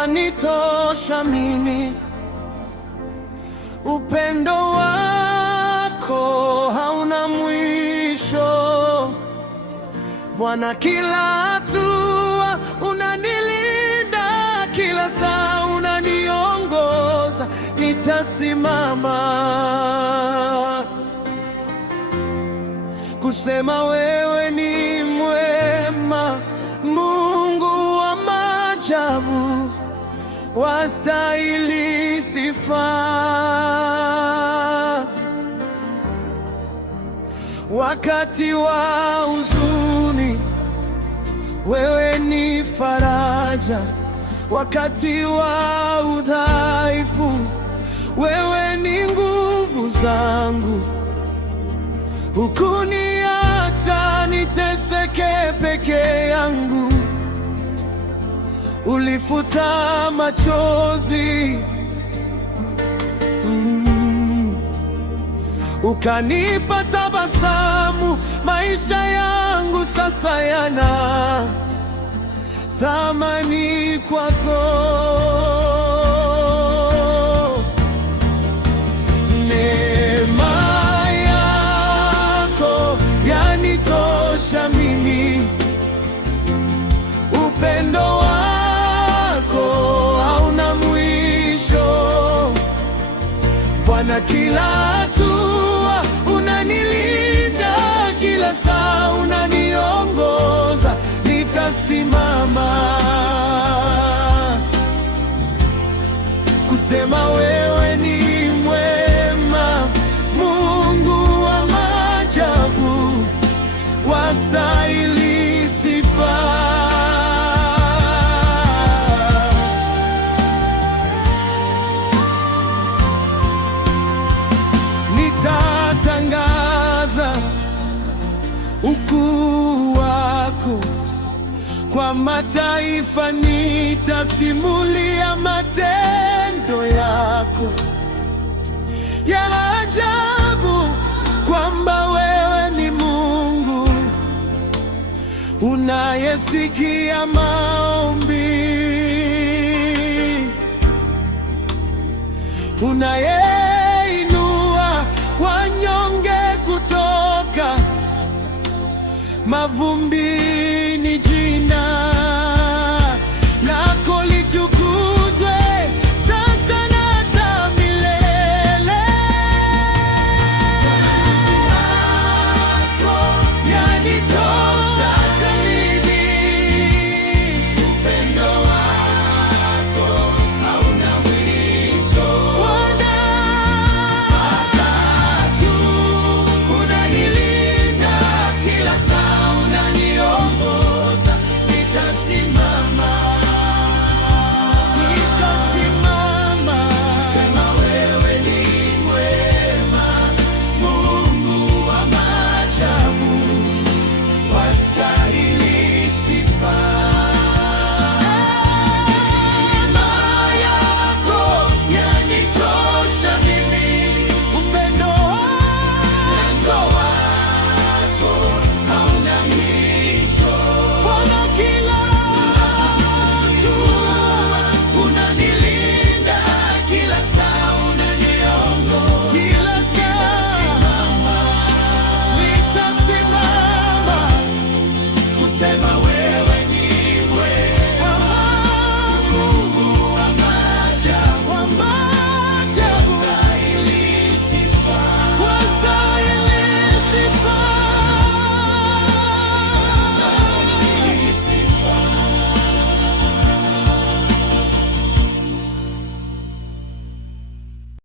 yanitosha mimi. Upendo wako hauna mwisho Bwana, kila hatua unanilinda, kila saa unaniongoza. Nitasimama kusema wewe ni mwema, Mungu wa maajabu, wastahili sifa. Wakati wa huzuni, wewe ni faraja. Wakati wa udhaifu, wewe ni nguvu zangu. Hukuniacha niteseke peke yangu, ulifuta machozi, ukanipa tabasamu. Maisha yangu sasa yana thamani kwako. Neema yako yanitosha mimi. Upendo wako hauna mwisho Bwana, kila hatua unanilinda, kila saa unaniongoza. Nitasimama kusema wewe ni mwema, Mungu wa maajabu, wastahili sifa. Nitatangaza ukuu wako kwa mataifa, nitasimulia matendo yako ya ajabu, kwamba wewe ni Mungu unayesikia maombi, wanyonge kutoka mavumbi